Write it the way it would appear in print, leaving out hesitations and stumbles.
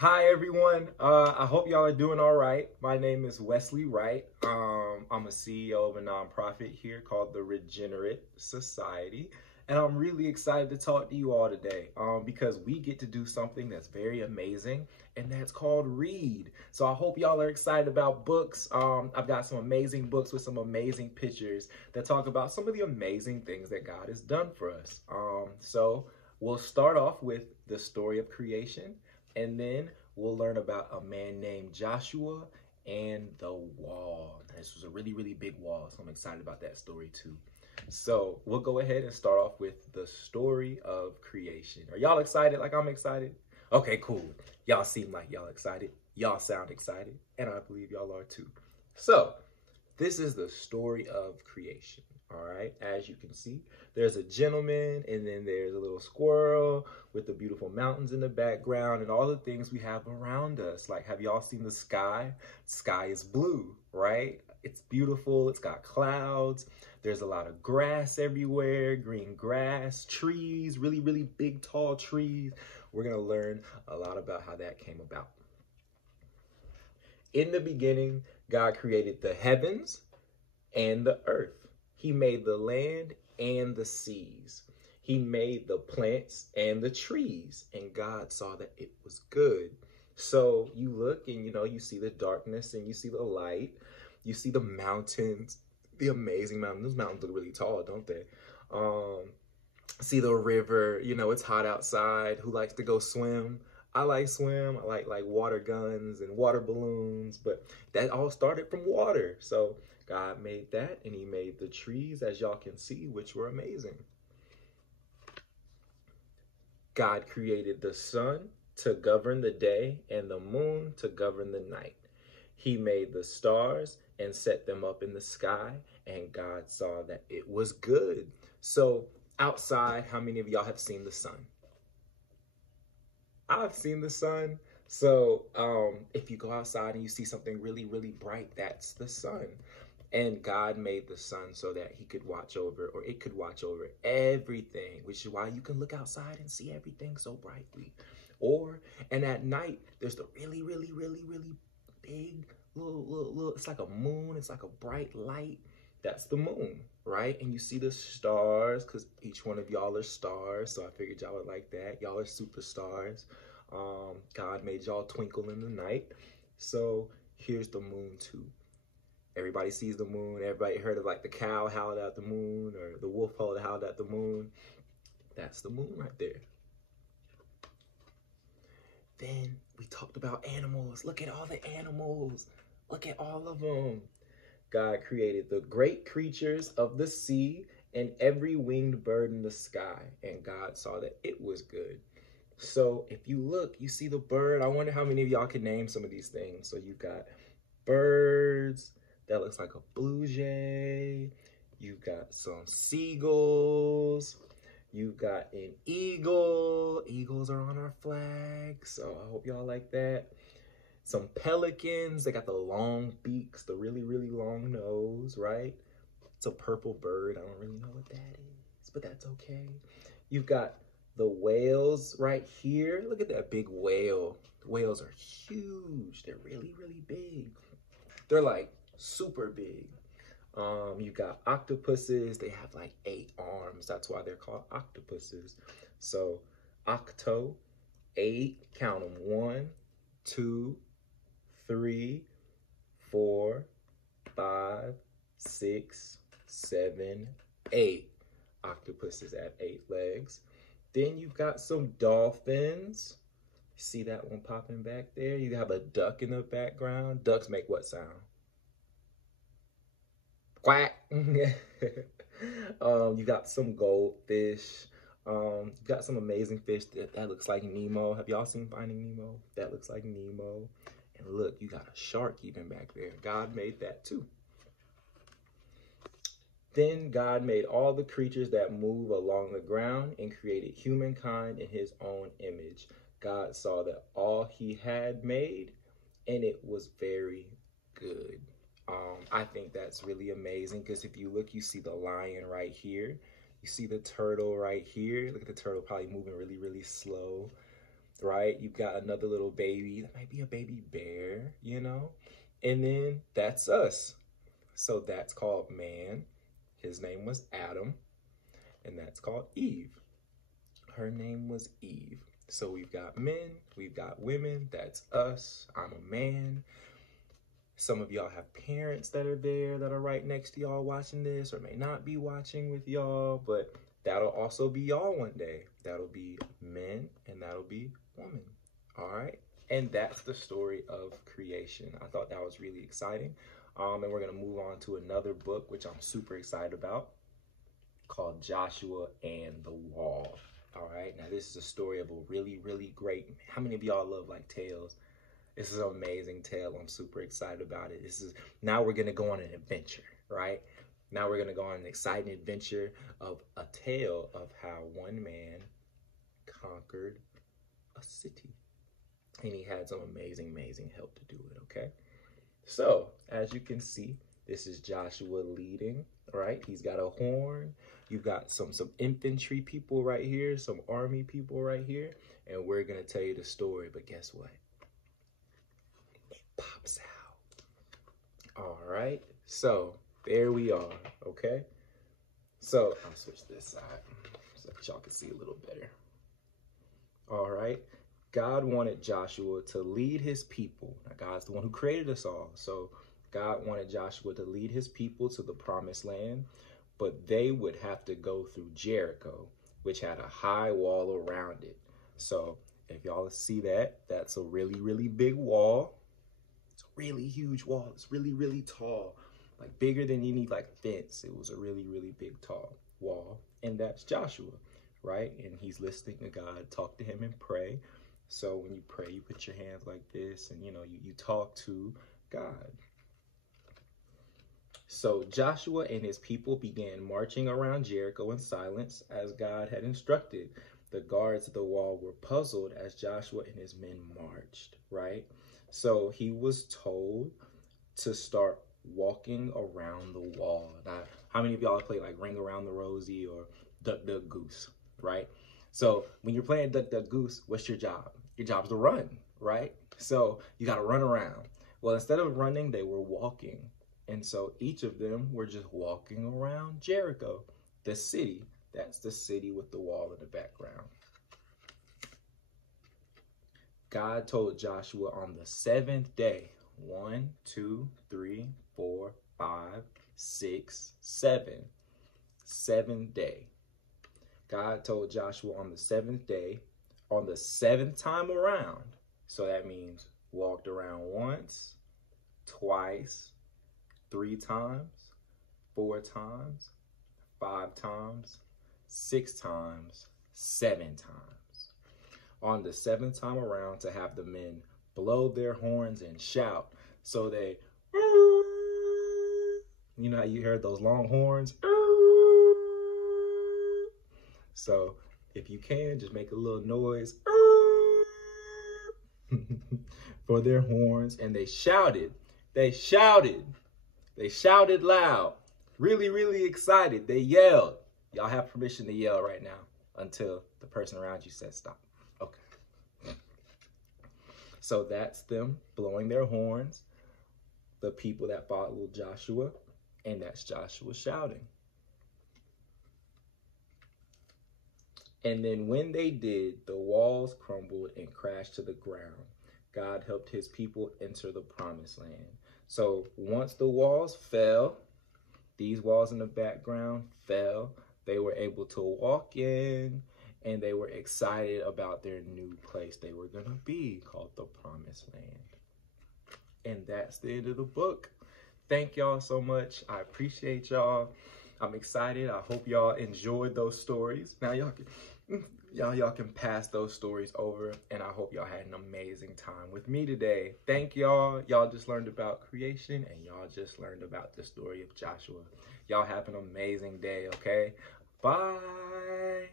Hi everyone. I hope y'all are doing all right. My name is Wesley Wright. I'm a CEO of a nonprofit here called the Regenerate Society, and I'm really excited to talk to you all today because we get to do something that's very amazing, and that's called read. So I hope y'all are excited about books. I've got some amazing books with some amazing pictures that talk about some of the amazing things that God has done for us. So we'll start off with the story of creation. And then we'll learn about a man named Joshua and the wall. This was a really, really big wall, so I'm excited about that story too. So we'll go ahead and start off with the story of creation. Are y'all excited like I'm excited? Okay, cool. Y'all seem like y'all excited. Y'all sound excited, and I believe y'all are too. So this is the story of creation. All right, as you can see, there's a gentleman, and then there's a little squirrel with the beautiful mountains in the background and all the things we have around us. Like, have y'all seen the sky? Sky is blue, right? It's beautiful. It's got clouds. There's a lot of grass everywhere, green grass, trees, really, really big, tall trees. We're going to learn a lot about how that came about. In the beginning, God created the heavens and the earth. He made the land and the seas. He made the plants and the trees, and God saw that it was good. So you look and, you see the darkness and you see the light. You see the mountains, the amazing mountains. Those mountains look really tall, don't they? See the river, it's hot outside. Who likes to go swim? I like swim. I like water guns and water balloons, but that all started from water. So God made that, and he made the trees, as y'all can see, which were amazing. God created the sun to govern the day and the moon to govern the night. He made the stars and set them up in the sky, and God saw that it was good. So outside, how many of y'all have seen the sun? I've seen the sun. So if you go outside and you see something really, really bright, that's the sun. And God made the sun so that he could watch over, or it could watch over everything, which is why you can look outside and see everything so brightly. And at night, there's the really, really, really, really big little, it's like a moon. It's like a bright light. That's the moon, right? And you see the stars, because each one of y'all are stars. So I figured y'all would like that. Y'all are superstars. God made y'all twinkle in the night. So here's the moon too. Everybody sees the moon. Everybody heard of like the cow howled at the moon, or the wolf howled at the moon. That's the moon right there. Then we talked about animals. Look at all the animals. Look at all of them. God created the great creatures of the sea and every winged bird in the sky. And God saw that it was good. So if you look, you see the bird. I wonder how many of y'all can name some of these things. So you've got birds. That looks like a blue jay. You've got some seagulls. You've got an eagle. Eagles are on our flag, so I hope y'all like that. Some pelicans. They got the long beaks, the really, really long nose, right? It's a purple bird. I don't really know what that is, but that's okay. You've got the whales right here. Look at that big whale. Whales are huge. They're really, really big. They're like super big. You got octopuses. They have like 8 arms. That's why they're called octopuses. So octo, 8, count them. 1, 2, 3, 4, 5, 6, 7, 8. Octopuses have 8 legs. Then you've got some dolphins. See that one popping back there? You have a duck in the background. Ducks make what sound? Quack. You got some goldfish. You got some amazing fish that looks like Nemo. Have y'all seen Finding Nemo? That looks like Nemo. And look, you got a shark even back there. God made that too. Then God made all the creatures that move along the ground and created humankind in his own image. God saw that all he had made, and it was very good. I think that's really amazing, because if you look, you see the lion right here. You see the turtle right here. Look at the turtle probably moving really, really slow. right? You've got another little baby. That might be a baby bear, you know? And then that's us. So that's called man. His name was Adam. And that's called Eve. Her name was Eve. So we've got men, we've got women. That's us. I'm a man. Some of y'all have parents that are there that are right next to y'all watching this, or may not be watching with y'all, but that'll also be y'all one day. That'll be men and that'll be women. All right. And that's the story of creation. I thought that was really exciting. And we're going to move on to another book, which I'm super excited about, called Joshua and the Wall. All right. Now, this is a story of a really, really great. How many of y'all love like tales? This is an amazing tale. I'm super excited about it. Now we're going to go on an adventure, right? Now we're going to go on an exciting adventure of a tale of how one man conquered a city. And he had some amazing, amazing help to do it, okay? So, as you can see, this is Joshua leading, right? He's got a horn. You've got some infantry people right here, some army people right here, and we're going to tell you the story. But guess what? It pops out. All right. So, there we are, okay? So, I'll switch this side so that y'all can see a little better. All right. God wanted Joshua to lead his people. Now, God's the one who created us all. So God wanted Joshua to lead his people to the promised land, but they would have to go through Jericho, which had a high wall around it. So if y'all see that, that's a really, really big wall. It's a really huge wall. It's really, really tall, like bigger than you need like a fence. It was a really, really big, tall wall. And that's Joshua, right? And he's listening to God, talk to him and pray. So when you pray, you put your hands like this and, you talk to God. So Joshua and his people began marching around Jericho in silence as God had instructed. The guards of the wall were puzzled as Joshua and his men marched, right? So he was told to start walking around the wall. Now, how many of y'all play like Ring Around the Rosie or Duck, Duck, Goose, right? So when you're playing Duck, Duck, Goose, what's your job? Your job's to run, right? So you got to run around. Well, instead of running, they were walking. And so each of them were just walking around Jericho, the city. That's the city with the wall in the background. God told Joshua on the seventh day, 1, 2, 3, 4, 5, 6, 7. Seventh day. God told Joshua on the seventh day, on the seventh time around. So that means walked around once, twice, 3 times, 4 times, 5 times, 6 times, 7 times. On the 7th time around, to have the men blow their horns and shout. So they, you know how you heard those long horns? So if you can, just make a little noise for their horns. And they shouted loud, really, really excited. They yelled. Y'all have permission to yell right now until the person around you says stop. Okay. So that's them blowing their horns, the people that followed Joshua, and that's Joshua shouting. And then when they did, the walls crumbled and crashed to the ground. God helped his people enter the promised land. So once the walls fell, these walls in the background fell, they were able to walk in, and they were excited about their new place they were going to be, called the promised land. And that's the end of the book. Thank y'all so much. I appreciate y'all. I'm excited. I hope y'all enjoyed those stories. Now y'all can pass those stories over, and I hope y'all had an amazing time with me today. Thank y'all. Y'all just learned about creation, and y'all just learned about the story of Joshua. Y'all have an amazing day, okay? Bye.